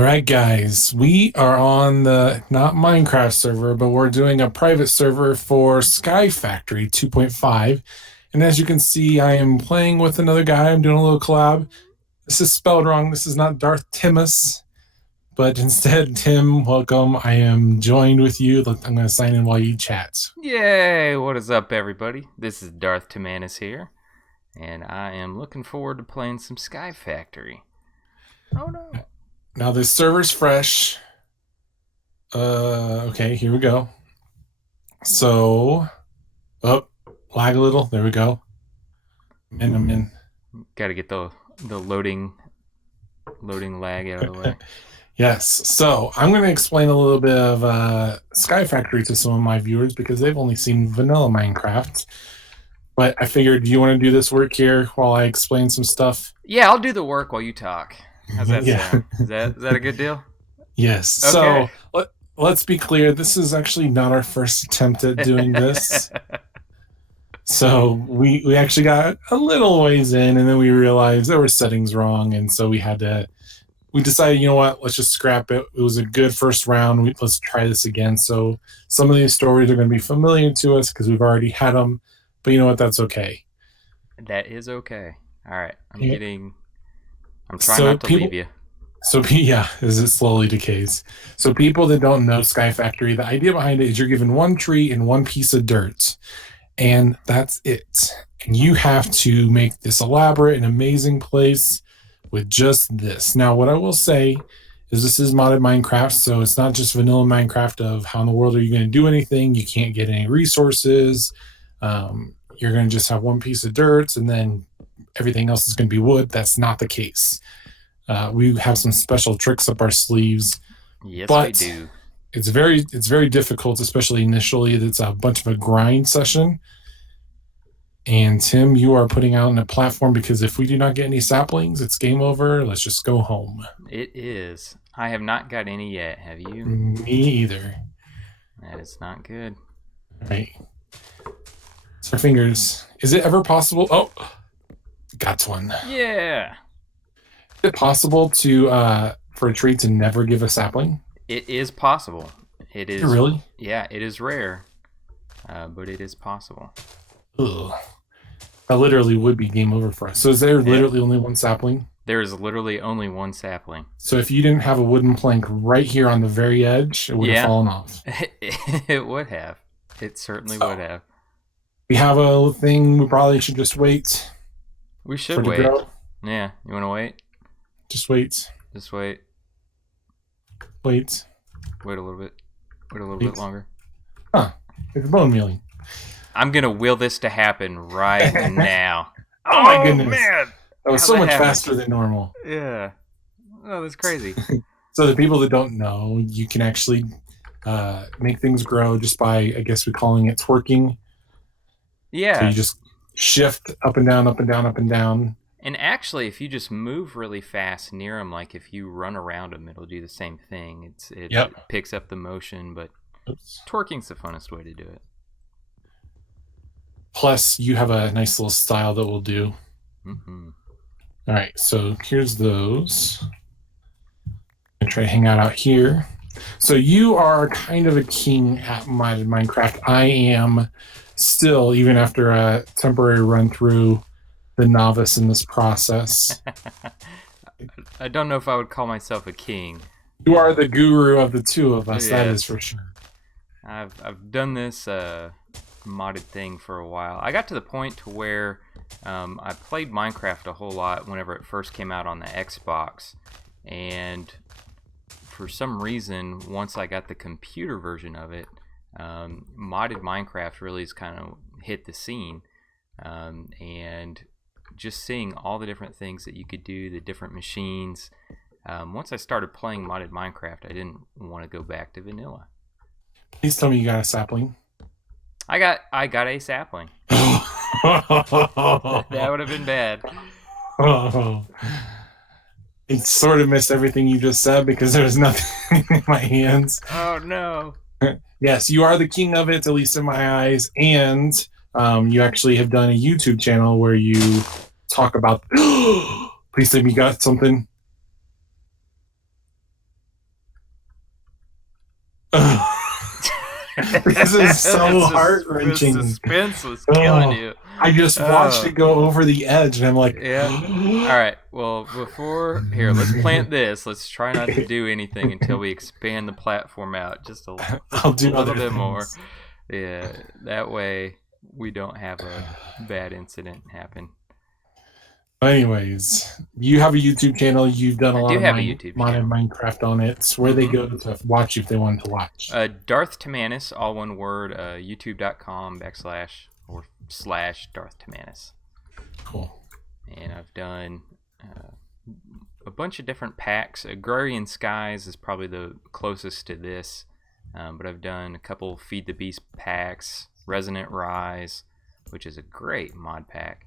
All right, guys, we are on the not Minecraft server, but we're doing a private server for SkyFactory 2.5. And as you can see, I am playing with another guy. I'm doing a little collab. This is spelled wrong. This is not DarthTimmanis, but instead, Tim, welcome. I am joined with you. Look, I'm going to sign in while you chat. Yay! What is up, everybody? This is DarthTimmanis here, and I am looking forward to playing some SkyFactory. Oh no! Now, this server's fresh. Okay, here we go. So, lag a little. There we go. I'm in. Got to get the loading lag out of the way. Yes. So I'm going to explain a little bit of SkyFactory to some of my viewers because they've only seen vanilla Minecraft. But I figured, do you want to do this work here while I explain some stuff? Yeah, I'll do the work while you talk. How's that sound? Is that a good deal? Yes. Okay. So let's be clear. This is actually not our first attempt at doing this. So we actually got a little ways in, and then we realized there were settings wrong, and so we decided, you know what, let's just scrap it. It was a good first round. Let's try this again. So some of these stories are going to be familiar to us because we've already had them, but you know what, that's okay. That is okay. All right, I'm trying not to leave you. So yeah, as it slowly decays. So people that don't know SkyFactory, the idea behind it is you're given one tree and one piece of dirt, and that's it. And you have to make this elaborate and amazing place with just this. Now, what I will say is this is modded Minecraft, so it's not just vanilla Minecraft of how in the world are you going to do anything? You can't get any resources. You're going to just have one piece of dirt, and then everything else is going to be wood. That's not the case. We have some special tricks up our sleeves. Yes, we do. It's very difficult, especially initially. It's a bunch of a grind session. And Tim, you are putting out on a platform because if we do not get any saplings, it's game over. Let's just go home. It is. I have not got any yet. Have you? Me either. That is not good. All right. So fingers. Is it ever possible? Oh, got one. Yeah. Is it possible to for a tree to never give a sapling? It is possible. It is. Really? Yeah, it is rare, but it is possible. Ugh. That literally would be game over for us. So is there literally only one sapling? There is literally only one sapling. So if you didn't have a wooden plank right here on the very edge, it would have fallen off. It would have. It certainly would have. We have a thing. We probably should just wait. We should wait. Yeah. You want to wait? Just wait. Just wait. Wait. Wait a little bit. Wait a little bit longer. Huh. It's bone mealing. I'm going to will this to happen right now. Oh my goodness. Man. That was so much faster than normal. Yeah. Oh, that's crazy. So the people that don't know, you can actually make things grow just by, I guess we're calling it twerking. Yeah. So you just shift up and down, up and down, up and down. And actually, if you just move really fast near them, like if you run around them, it'll do the same thing. It picks up the motion, but twerking's the funnest way to do it. Plus, you have a nice little style that will do. Mm-hmm. All right, so here's those. I'm gonna try to hang out here. So you are kind of a king at modded Minecraft. I am still, even after a temporary run through, the novice in this process. I don't know if I would call myself a king. You are the guru of the two of us, Yes. that is for sure. I've done this modded thing for a while. I got to the point to where I played Minecraft a whole lot whenever it first came out on the Xbox, and for some reason, once I got the computer version of it, modded Minecraft really has kind of hit the scene, and just seeing all the different things that you could do, the different machines. Once I started playing modded Minecraft, I didn't want to go back to vanilla. Please tell me you got a sapling. I got a sapling. That would have been bad. Oh. I sort of missed everything you just said because there was nothing in my hands. Oh no. Yes, you are the king of it, at least in my eyes, and you actually have done a YouTube channel where you talk about. Please tell me you got something. This is so The heart-wrenching. suspense was killing Oh, you. I just watched it go over the edge, and I'm like, Yeah. All right. Well, before here, let's plant this. Let's try not to do anything until we expand the platform out just a I'll do little other bit things. more. Yeah. That way we don't have a bad incident happen. Anyways, you have a YouTube channel. You've done a I lot do of have a YouTube modded channel. Minecraft on it. So where they go to watch you if they wanted to watch. DarthTimmanis, all one word. YouTube.com/DarthTimmanis. Cool. And I've done a bunch of different packs. Agrarian Skies is probably the closest to this, but I've done a couple Feed the Beast packs, Resonant Rise, which is a great mod pack.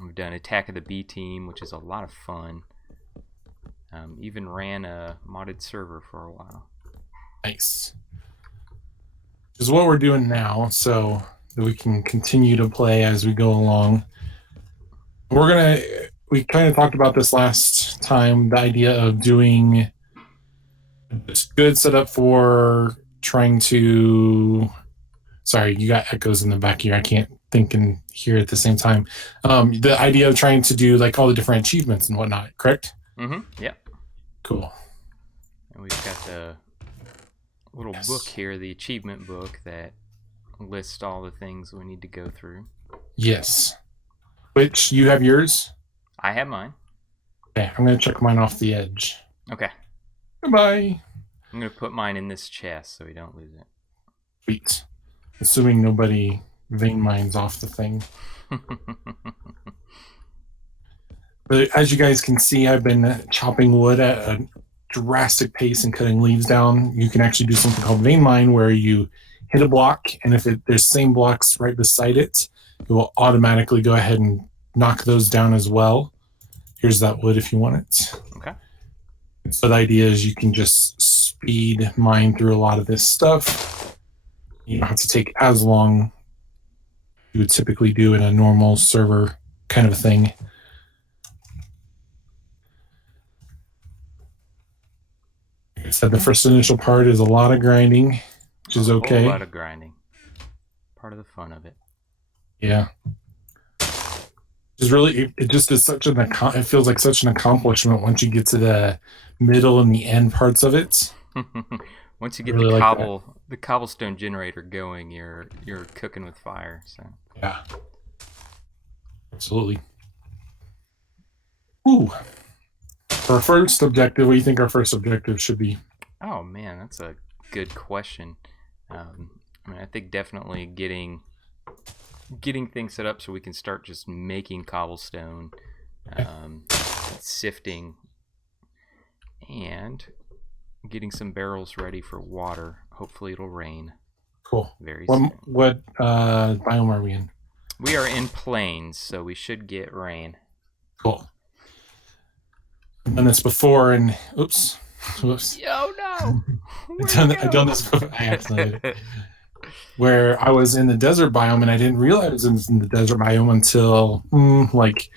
We've done Attack of the B Team, which is a lot of fun. Even ran a modded server for a while. Nice. This is what we're doing now, so that we can continue to play as we go along. We kind of talked about this last time, the idea of doing a good setup for trying to. Sorry, you got echoes in the back here. I can't think and hear at the same time. The idea of trying to do like all the different achievements and whatnot, correct? Yep. Cool. And we've got the little book here, the achievement book, that lists all the things we need to go through. Yes. Which, you have yours? I have mine. Okay, I'm going to check mine off the edge. Okay. Goodbye. I'm going to put mine in this chest so we don't lose it. Sweet. Assuming nobody vein mines off the thing. But as you guys can see, I've been chopping wood at a drastic pace and cutting leaves down. You can actually do something called vein mine, where you hit a block, and if there's same blocks right beside it, it will automatically go ahead and knock those down as well. Here's that wood if you want it. Okay. So the idea is you can just speed mine through a lot of this stuff. You don't have to take as long you would typically do in a normal server kind of a thing. Like I said, the first initial part is a lot of grinding, which is okay. A lot of grinding. Part of the fun of it. Yeah. It's really, it just is such it feels like such an accomplishment once you get to the middle and the end parts of it. Once you get really the cobblestone generator going, you're cooking with fire. So yeah, absolutely. Ooh, for our first objective, what do you think our first objective should be? Oh man, that's a good question. I mean, I think definitely getting things set up so we can start just making cobblestone, sifting, and getting some barrels ready for water. Hopefully it'll rain. Cool. Very soon. What biome are we in? We are in plains, so we should get rain. Cool. I've done this before, and oops. Oh no! I've done this before. I accidentally. Where I was in the desert biome, and I didn't realize I was in the desert biome until like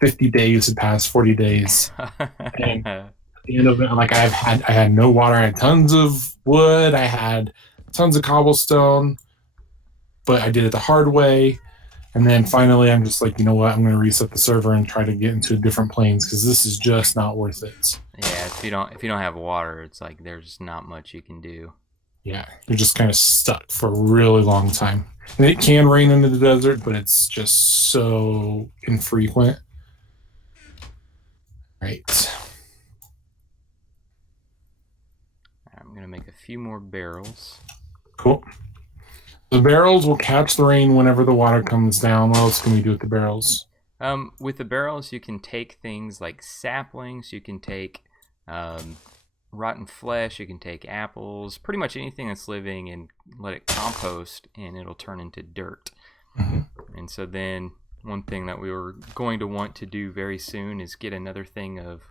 50 days had passed, 40 days. And at the end of it, like I had no water. I had tons of wood. I had tons of cobblestone, but I did it the hard way. And then finally, I'm just like, you know what? I'm going to reset the server and try to get into different planes because this is just not worth it. Yeah, if you don't have water, it's like there's not much you can do. Yeah, you're just kind of stuck for a really long time. And it can rain in the desert, but it's just so infrequent. Right. I'm going to make a few more barrels. Cool. The barrels will catch the rain whenever the water comes down. What else can we do with the barrels? With the barrels, you can take things like saplings. You can take rotten flesh. You can take apples. Pretty much anything that's living, and let it compost, and it'll turn into dirt. Mm-hmm. And so then one thing that we were going to want to do very soon is get another thing of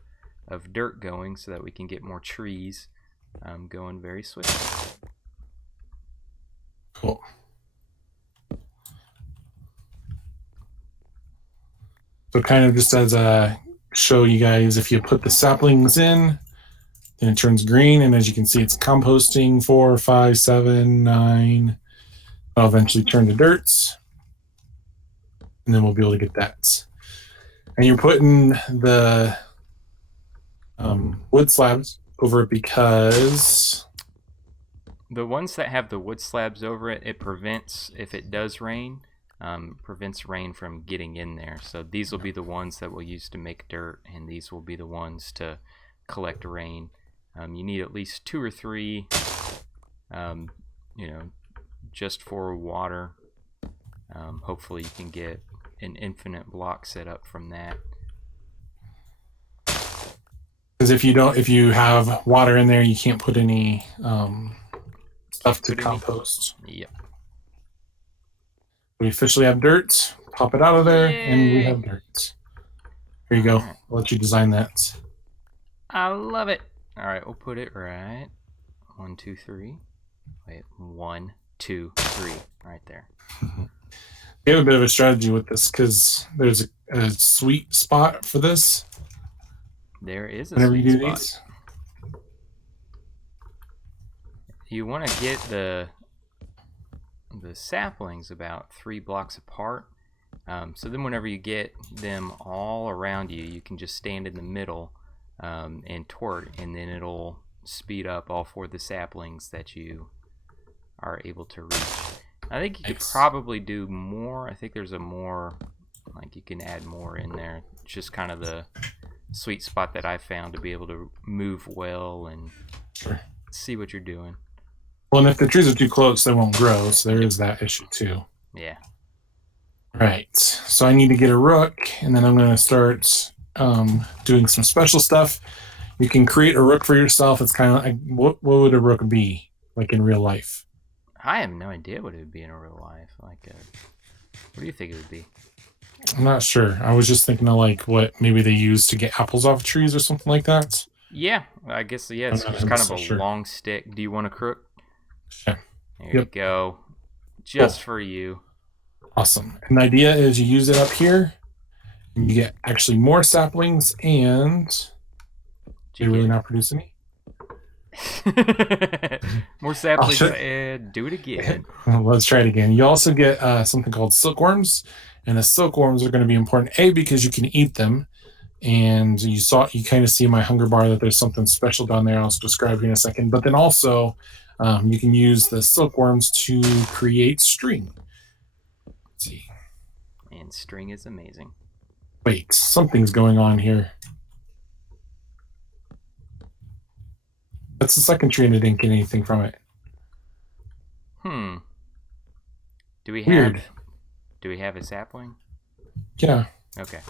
dirt going so that we can get more trees going very swiftly. Cool. So kind of just as a show you guys, if you put the saplings in, Then it turns green, and as you can see, it's composting 4, 5, 7, 9. I'll eventually turn to dirt, and then we'll be able to get that. And you're putting the wood slabs over it because the ones that have the wood slabs over it, it prevents, if it does rain, prevents rain from getting in there. So these will be the ones that we'll use to make dirt, and these will be the ones to collect rain. You need at least 2 or 3, just for water. Hopefully you can get an infinite block set up from that. Because if you have water in there, you can't put any stuff to compost. Yep. We officially have dirt. Pop it out of there, Yay. and we have dirt. Here you go. I'll let you design that. I love it. All right, we'll put it right. 1, 2, 3. Wait, 1, 2, 3, right there. We have a bit of a strategy with this because there's a sweet spot for this. There is a whenever sweet you do spot. these. You want to get the saplings about 3 blocks apart. So then whenever you get them all around you, you can just stand in the middle and torque, and then it'll speed up all 4 of the saplings that you are able to reach. I think you could probably do more. I think there's a more, like you can add more in there. It's just kind of the sweet spot that I found to be able to move well and see what you're doing. Well, and if the trees are too close, they won't grow, so there is that issue too. Yeah. Right. So I need to get a rook, and then I'm going to start doing some special stuff. You can create a rook for yourself. It's kind of like, what would a rook be like in real life? I have no idea what it would be in real life. Like, what do you think it would be? I'm not sure. I was just thinking of like what maybe they use to get apples off trees or something like that. Yeah, I guess, yeah, it's just kind of a long stick. Do you want a crook? Sure. There you go. Just for you. Awesome. And the idea is you use it up here, and you get actually more saplings, and you're really not producing any? More saplings, and do it again. Let's try it again. You also get something called silkworms, and the silkworms are going to be important, A, because you can eat them, and you kind of see in my hunger bar that there's something special down there I'll describe in a second, but then also you can use the silkworms to create string. Let's see. And string is amazing. Wait, something's going on here. That's the second tree and I didn't get anything from it. Do we have a sapling? Yeah. Okay.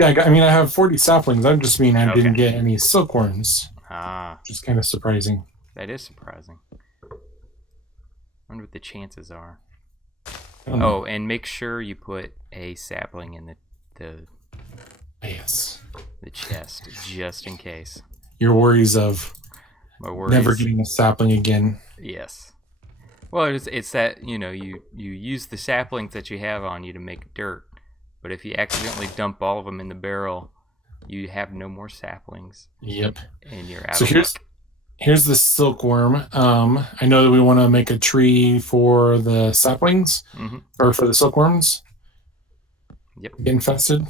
Yeah, I have 40 saplings. I just mean I didn't get any silkworms. Which is kind of surprising. That is surprising. I wonder what the chances are. Oh, and make sure you put a sapling in the chest, just in case. Your worries of never getting a sapling again. Yes. Well, it's that, you use the saplings that you have on you to make dirt, but if you accidentally dump all of them in the barrel, you have no more saplings. Yep. And you're out of luck. Here's the silkworm. I know that we want to make a tree for the saplings, or for the silkworms. Yep. Get infested.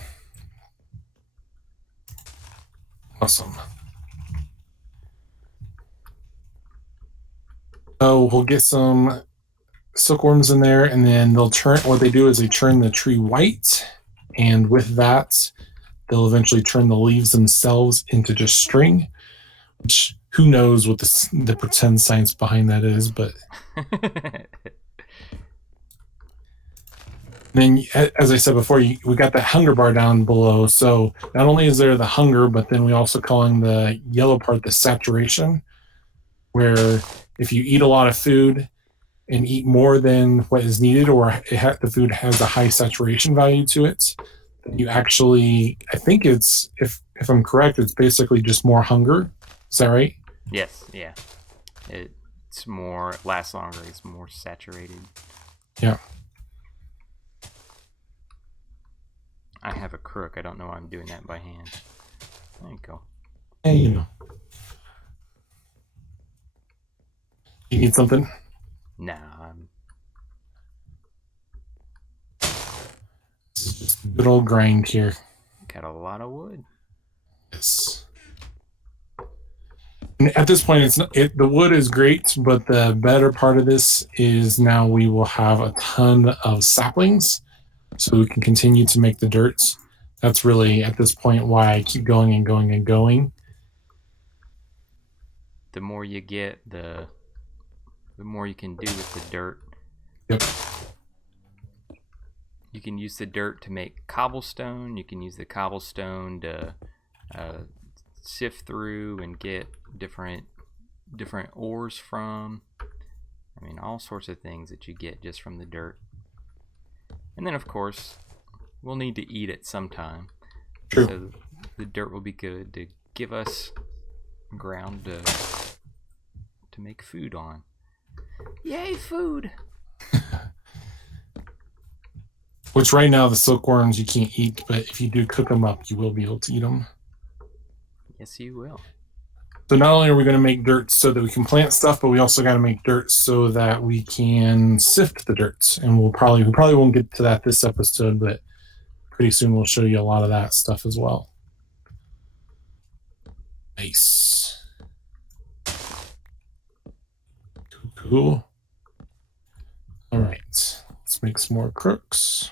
Awesome. So we'll get some silkworms in there, and then they'll turn. What they do is they turn the tree white, and with that, they'll eventually turn the leaves themselves into just string. Which, who knows what the pretend science behind that is, but then, as I said before, we got the hunger bar down below. So not only is there the hunger, but then we also calling the yellow part the saturation, where if you eat a lot of food and eat more than what is needed, or the food has a high saturation value to it, then you actually, I think it's, if I'm correct, it's basically just more hunger. Is that right? Yes, yeah. It lasts longer, it's more saturated. Yeah. I have a crook. I don't know why I'm doing that by hand. There you go. Hey, You need something? Nah, I'm Just a good old grind here. got a lot of wood. Yes. And at this point, the wood is great, but the better part of this is now we will have a ton of saplings, so we can continue to make the dirts. That's really at this point why I keep going and going and going. The more you get, the more you can do with the dirt. Yep. You can use the dirt to make cobblestone. You can use the cobblestone to sift through and get different ores from. I mean, all sorts of things that you get just from the dirt. And then, of course, we'll need to eat it sometime. True. So the dirt will be good to give us ground to make food on. Yay, food! Which right now the silkworms you can't eat, but if you do cook them up, you will be able to eat them. Yes, you will. So not only are we going to make dirt so that we can plant stuff, but we also got to make dirt so that we can sift the dirt. And we probably won't get to that this episode, but pretty soon we'll show you a lot of that stuff as well. Nice. Cool. All right, let's make some more crooks.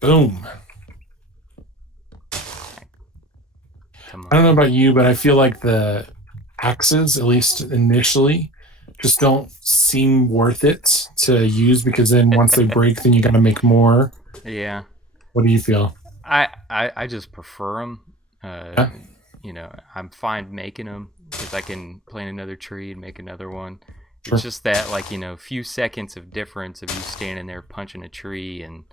Boom. I don't know about you, but I feel like the axes, at least initially, just don't seem worth it to use because then once they break, then you got to make more. Yeah. What do you feel? I just prefer them. Yeah. You know, I'm fine making them because I can plant another tree and make another one. Sure. It's just that, like, you know, few seconds of difference of you standing there punching a tree and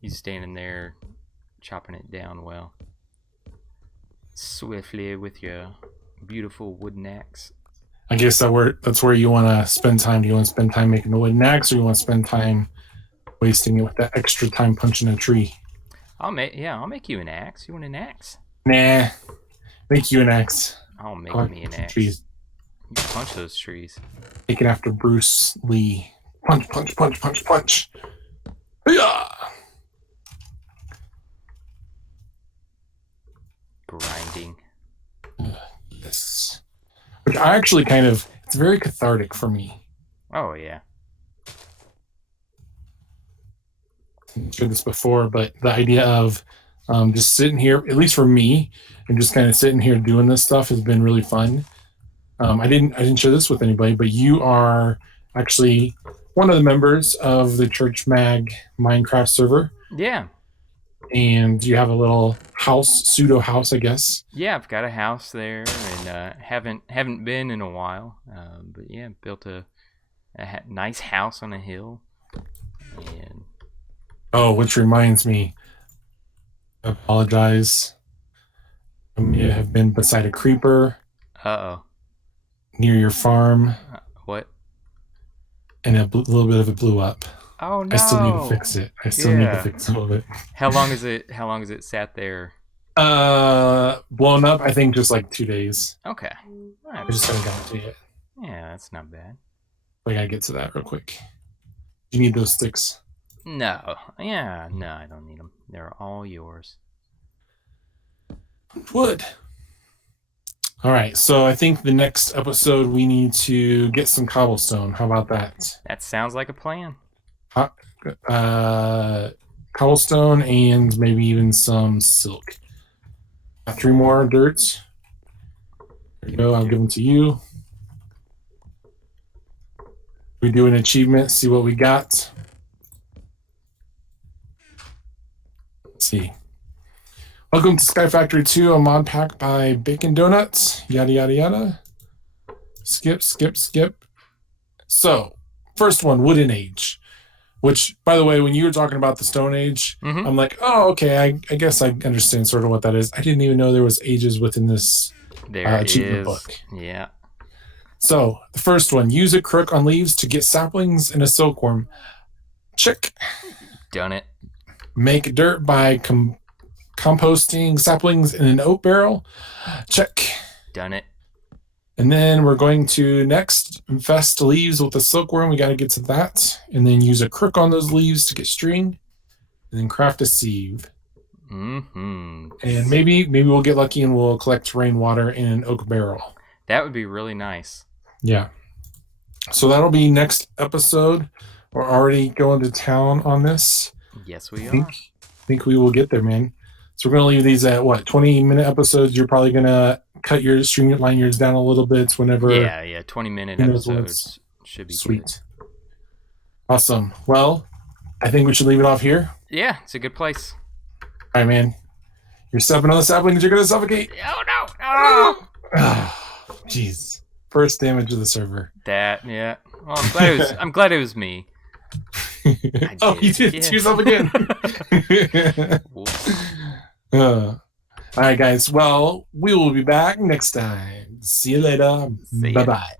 you standing there chopping it down well swiftly with your beautiful wooden axe. I guess that's where you want to spend time. Do you want to spend time making the wooden axe, or you want to spend time wasting it with that extra time punching a tree? I'll make you an axe. You want an axe? Nah, make you an axe. I'll make me an axe. Trees. You punch those trees. Take it after Bruce Lee. Punch, punch, punch, punch, punch. Yeah. Grinding. Yes. Which I actually it's very cathartic for me. Oh, yeah. I've shared this before, but the idea of just sitting here, at least for me, and just kind of sitting here doing this stuff has been really fun. I didn't share this with anybody, but you are actually one of the members of the Church Mag Minecraft server. Yeah. And you have a little pseudo house, I guess. Yeah, I've got a house there, and haven't been in a while. But yeah, built a nice house on a hill. And which reminds me, I apologize. I may have been beside a creeper. Near your farm. What? And a little bit of it blew up. Oh no! I still need to fix it. Need to fix some of it. How long is it sat there? Blown up. I think just like 2 days. Okay. I just haven't gotten to it. Yeah, that's not bad. I gotta get to that real quick. You need those sticks? No. Yeah, no, I don't need them. They're all yours. Wood. All right, so I think the next episode we need to get some cobblestone. How about that? That sounds like a plan. Cobblestone and maybe even some silk. Got 3 more dirts. There you go. I'll give them to you. We do an achievement. See what we got. Let's see. Welcome to SkyFactory 2, a mod pack by Bacon Donuts. Yada yada yada. Skip, skip, skip. So, first one, Wooden Age. Which, by the way, when you were talking about the Stone Age, I'm like, oh, okay, I guess I understand sort of what that is. I didn't even know there was ages within this achievement book. Yeah. So, the first one, use a crook on leaves to get saplings and a silkworm. Check. Done it. Make dirt by composting saplings in an oat barrel. Check. Done it. And then we're going to next infest leaves with a silkworm. We got to get to that. And then use a crook on those leaves to get string. And then craft a sieve. Mm-hmm. And maybe we'll get lucky and we'll collect rainwater in an oak barrel. That would be really nice. Yeah. So that'll be next episode. We're already going to town on this. Yes, we are. I think we will get there, man. So we're going to leave these at, 20-minute episodes? You're probably going to cut your streamline yours down a little bit whenever... Yeah, 20-minute episodes should be sweet. Good. Awesome. Well, I think we should leave it off here. Yeah, it's a good place. All right, man. You're stepping on the saplings, you're going to suffocate. Oh, no. Oh, jeez. First damage of the server. Yeah. Well, I'm glad it was me. You did it to yourself again. All right, guys. Well, we will be back next time. See you later. Bye-bye.